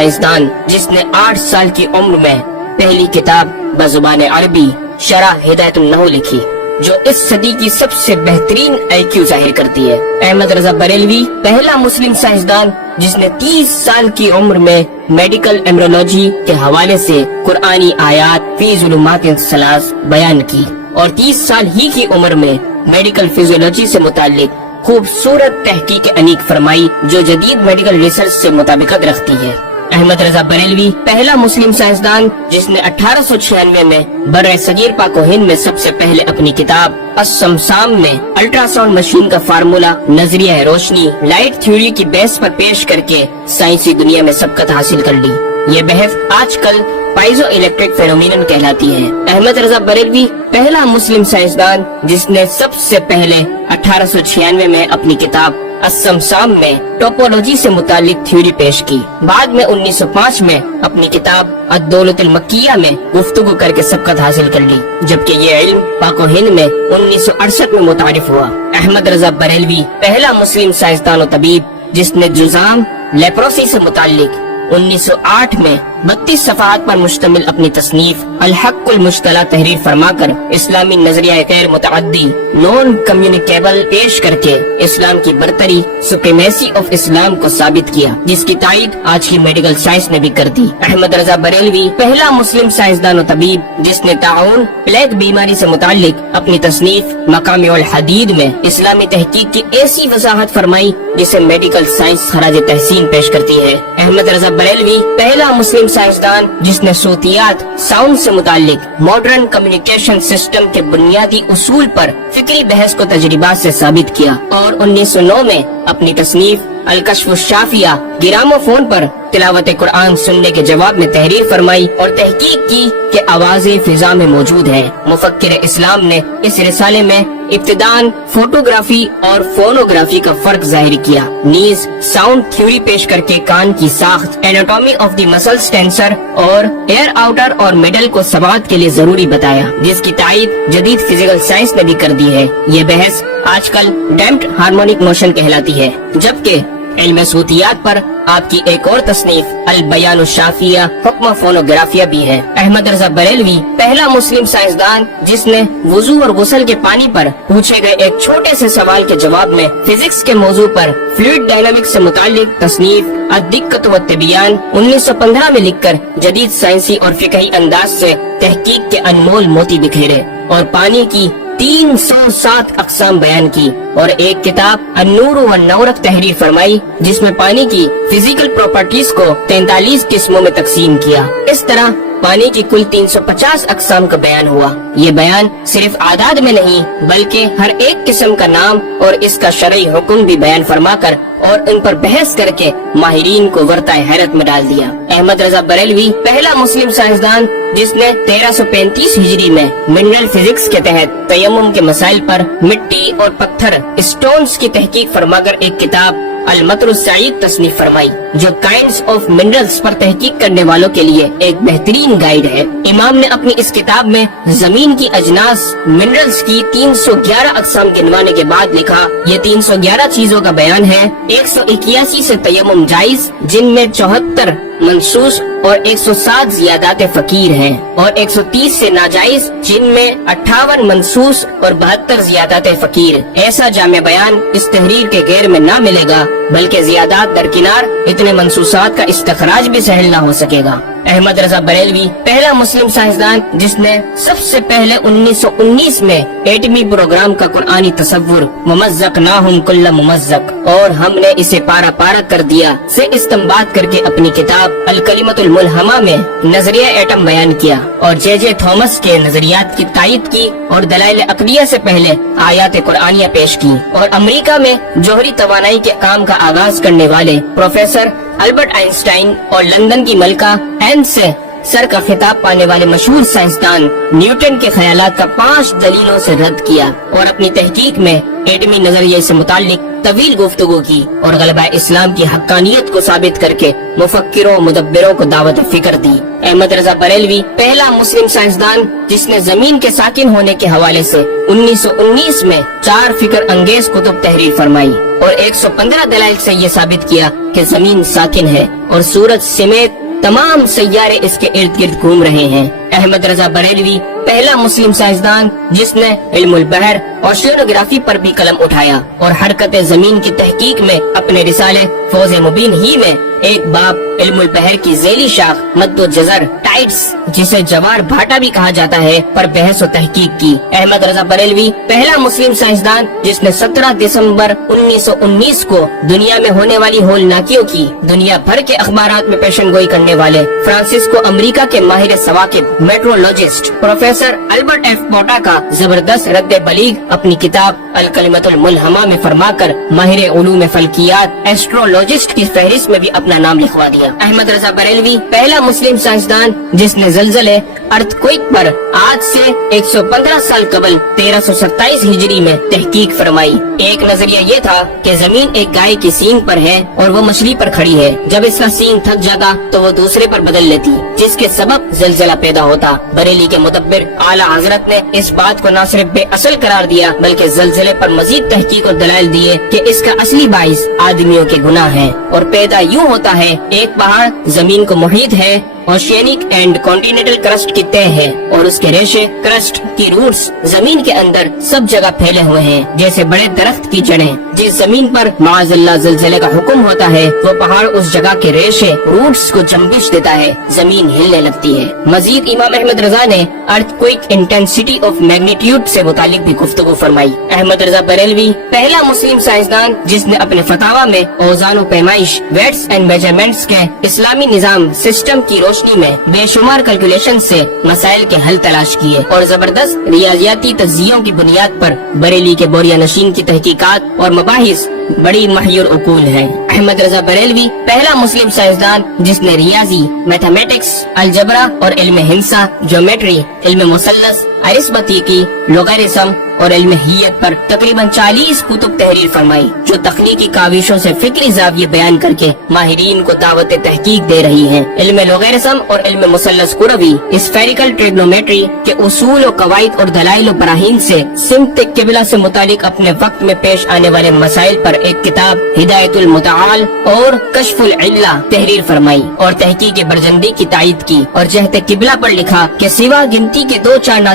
سائنسدان جس نے 8 سال کی عمر میں پہلی کتاب بزبان عربی شرح ہدایت النحو لکھی، جو اس صدی کی سب سے بہترین IQ ظاہر کرتی ہے۔ احمد رضا بریلوی پہلا مسلم سائنسدان جس نے 30 سال کی عمر میں میڈیکل ایمبریولوجی کے حوالے سے قرآنی آیات فی ظلمات ثلاث بیان کی، اور 30 سال ہی کی عمر میں میڈیکل فزیولوجی سے متعلق خوبصورت تحقیق انیق فرمائی، جو جدید میڈیکل ریسرچ سے مطابقت رکھتی ہے۔ احمد رضا بریلوی پہلا مسلم سائنسدان جس نے 1896 میں برِ صغیر پاک و ہند میں سب سے پہلے اپنی کتاب السمسام میں الٹرا ساؤنڈ مشین کا فارمولا نظریہ روشنی لائٹ تھیوری کی بیس پر پیش کر کے سائنسی دنیا میں سبقت حاصل کر لی۔ یہ بحث آج کل پائزو الیکٹرک فینومینن کہلاتی ہے۔ احمد رضا بریلوی پہلا مسلم سائنسدان جس نے سب سے پہلے 1896 میں اپنی کتاب السمسام میں ٹوپولوجی سے متعلق تھیوری پیش کی۔ بعد میں 1905 میں اپنی کتاب الدولۃ المکیہ میں گفتگو کر کے سبقت حاصل کر لی، جبکہ یہ علم پاک و ہند میں 1968 میں متعارف ہوا۔ احمد رضا بریلوی پہلا مسلم سائنسدان و طبیب جس نے جذام لیپروسی سے متعلق 1908 میں 32 صفحات پر مشتمل اپنی تصنیف الحق المشتلا تحریر فرما کر اسلامی نظریہ غیر متعدی نون کمیونیکیبل پیش کر کے اسلام کی برتری سپریمیسی آف اسلام کو ثابت کیا، جس کی تائید آج کی میڈیکل سائنس نے بھی کر دی۔ احمد رضا بریلوی پہلا مسلم سائنسدان و طبیب جس نے طاعون پلیگ بیماری سے متعلق اپنی تصنیف مقام الحدید میں اسلامی تحقیق کی ایسی وضاحت فرمائی جسے میڈیکل سائنس خراج تحسین پیش کرتی ہے۔ احمد رضا بریلوی پہلا مسلم سائنسدان جس نے صوتیات ساؤنڈ سے متعلق ماڈرن کمیونیکیشن سسٹم کے بنیادی اصول پر فکری بحث کو تجربات سے ثابت کیا، اور 1909 میں اپنی تصنیف الکشف الشافیہ گرامو فون پر تلاوت قرآن سننے کے جواب میں تحریر فرمائی اور تحقیق کی کہ آوازیں فضا میں موجود ہیں۔ مفکر اسلام نے اس رسالے میں ابتداً فوٹوگرافی اور فونوگرافی کا فرق ظاہر کیا، نیز ساؤنڈ تھیوری پیش کر کے کان کی ساخت anatomy of the muscles tensor اور ایئر آؤٹر اور میڈل کو سماعت کے لیے ضروری بتایا، جس کی تائید جدید فزیکل سائنس نے بھی کر دی ہے۔ یہ بحث آج کل ڈیمپڈ ہارمونک موشن کہلاتی ہے، جبکہ علم صوتیات پر آپ کی ایک اور تصنیف البیان الشافیہ حکم فونوگرافیہ بھی ہے۔ احمد رضا بریلوی پہلا مسلم سائنسدان جس نے وضو اور غسل کے پانی پر پوچھے گئے ایک چھوٹے سے سوال کے جواب میں فزکس کے موضوع پر فلوئڈ ڈائنامکس سے متعلق تصنیف الدقۃ والتبیان 1915 میں لکھ کر جدید سائنسی اور فقہی انداز سے تحقیق کے انمول موتی بکھیرے اور پانی کی 307 اقسام بیان کی، اور ایک کتاب النور والنورق تحریر فرمائی جس میں پانی کی فزیکل پراپرٹیز کو 43 قسموں میں تقسیم کیا۔ اس طرح پانی کی کل 350 اقسام کا بیان ہوا۔ یہ بیان صرف اعداد میں نہیں بلکہ ہر ایک قسم کا نام اور اس کا شرعی حکم بھی بیان فرما کر اور ان پر بحث کر کے ماہرین کو ورطۂ حیرت میں ڈال دیا۔ احمد رضا بریلوی پہلا مسلم سائنسدان جس نے 1335 ہجری میں منرل فزکس کے تحت تیمم کے مسائل پر مٹی اور پتھر اسٹونز کی تحقیق فرما کر ایک کتاب المطر السعید تصنیف فرمائی، جو کائنڈز آف منرلز پر تحقیق کرنے والوں کے لیے ایک بہترین گائیڈ ہے۔ امام نے اپنی اس کتاب میں زمین کی اجناس منرلز کی 311 اقسام گنوانے کے بعد لکھا، یہ 311 چیزوں کا بیان ہے۔ 181 سے تیمم جائز، جن میں 74 منصوص اور 107 زیادات فقیر ہیں، اور 130 سے ناجائز، جن میں 58 منصوص اور 72 زیادات فقیر۔ ایسا جامع بیان اس تحریر کے غیر میں نہ ملے گا، بلکہ زیادات درکنار اتنے منصوصات کا استخراج بھی سہل نہ ہو سکے گا۔ احمد رضا بریلوی پہلا مسلم سائنسدان جس نے سب سے پہلے 1919 میں ایٹمی پروگرام کا قرآنی تصور ممزقناہم کل ممزق اور ہم نے اسے پارا پارا کر دیا سے استنباط کر کے اپنی کتاب الکلمۃ الملہمہ میں نظریہ ایٹم بیان کیا، اور جے تھامس کے نظریات کی تائید کی اور دلائل عقلیہ سے پہلے آیات قرآنیہ پیش کی، اور امریکہ میں جوہری توانائی کے کام کا آغاز کرنے والے پروفیسر البرٹ آئنسٹائن اور لندن کی ملکہ این سے سر کا خطاب پانے والے مشہور سائنسدان نیوٹن کے خیالات کا 5 دلیلوں سے رد کیا، اور اپنی تحقیق میں ایٹمی نظریے سے متعلق طویل گفتگو کی، اور غلبہ اسلام کی حقانیت کو ثابت کر کے مفکروں مدبروں کو دعوت فکر دی۔ احمد رضا بریلوی پہلا مسلم سائنسدان جس نے زمین کے ساکن ہونے کے حوالے سے 1919 میں 4 فکر انگیز کتب تحریر فرمائی۔ اور 115 دلائل سے یہ ثابت کیا کہ زمین ساکن ہے اور سورج سمیت تمام سیارے اس کے ارد گرد گھوم رہے ہیں۔ احمد رضا بریلوی پہلا مسلم سائنسدان جس نے علم البحر اور شیوروگرافی پر بھی قلم اٹھایا اور حرکت زمین کی تحقیق میں اپنے رسالے فوز مبین ہی میں ایک باب علم البحر کی ذیلی شاخ مد و جزر ٹائڈس جسے جوار بھاٹا بھی کہا جاتا ہے پر بحث و تحقیق کی۔ احمد رضا بریلوی پہلا مسلم سائنسدان جس نے 17 دسمبر 1919 کو دنیا میں ہونے والی ہولناکیوں کی دنیا بھر کے اخبارات میں پیشن گوئی کرنے والے فرانسسکو امریکہ کے ماہر ثواقب میٹرولوجسٹ پروفیسر البرٹ ایف پوٹا کا زبردست رد بلیغ اپنی کتاب الکلمۃ الملہمہ میں فرما کر ماہر علوم فلکیات ایسٹرولوجسٹ کی فہرست میں بھی اپنا نام لکھوا دیا۔ احمد رضا بریلوی پہلا مسلم سائنسدان جس نے زلزلے ارتھکوئک پر آج سے 115 سال قبل 1327 ہجری میں تحقیق فرمائی۔ ایک نظریہ یہ تھا کہ زمین ایک گائے کی سینگ پر ہے اور وہ مچھلی پر کھڑی ہے، جب اس کا سینگ تھک جاتا تو وہ دوسرے پر بدل لیتی جس کے سبب زلزلہ پیدا ہوتا۔ بریلی کے مدبر اعلیٰ حضرت نے اس بات کو نہ صرف بے اصل قرار دیا بلکہ زلزلے پر مزید تحقیق اور دلائل دیے کہ اس کا اصلی باعث آدمیوں کے گناہ ہیں اور پیدا یوں ہوتا ہے، ایک پہاڑ زمین کو محیط ہے، اوشینک اینڈ کانٹیننٹل کرسٹ کی تہ ہے اور اس کے ریشے کرسٹ کی روٹس زمین کے اندر سب جگہ پھیلے ہوئے ہیں جیسے بڑے درخت کی جڑیں۔ جس زمین پر معاذ اللہ زلزلے کا حکم ہوتا ہے وہ پہاڑ اس جگہ کے ریشے روٹس کو جنبش دیتا ہے، زمین ہلنے لگتی ہے۔ مزید امام احمد رضا نے ارتھکوئک انٹینسٹی آف میگنیٹیوڈ سے متعلق بھی گفتگو فرمائی۔ احمد رضا بریلوی پہلا مسلم سائنسدان جس نے اپنے فتاوی میں اوزان و پیمائش ویٹس اینڈ میجرمنٹس کے اسلامی نظام سسٹم کی روشنی میں بے شمار کیلکولیشن سے مسائل کے حل تلاش کیے اور زبردست ریاضیاتی تجزیوں کی بنیاد پر بریلی کے بوریا نشین کی تحقیقات اور مباحث بڑی محیر عقول ہیں۔ احمد رضا بریلوی پہلا مسلم سائنسدان جس نے ریاضی، میتھمیٹکس، الجبرا اور علم ہندسہ، جیومیٹری، علم مثلث، ارثمتیکی، لوگارثم اور علم ہیت پر تقریباً 40 کتب تحریر فرمائی جو تخلیقی کاوشوں سے فکری زاویے بیان کر کے ماہرین کو دعوت تحقیق دے رہی ہیں۔ علم لوگارثم اور علم مثلث کروی اسفیریکل ٹریگنومیٹری کے اصول و قواعد اور دلائل و براہین سے سمت قبلہ سے متعلق اپنے وقت میں پیش آنے والے مسائل پر ایک کتاب ہدایت المتعال اور کشف العلہ تحریر فرمائی اور تحقیق برجندی کی تائید کی اور جہت قبلہ پر لکھا کہ سوا گنتی کے 2-4 نادر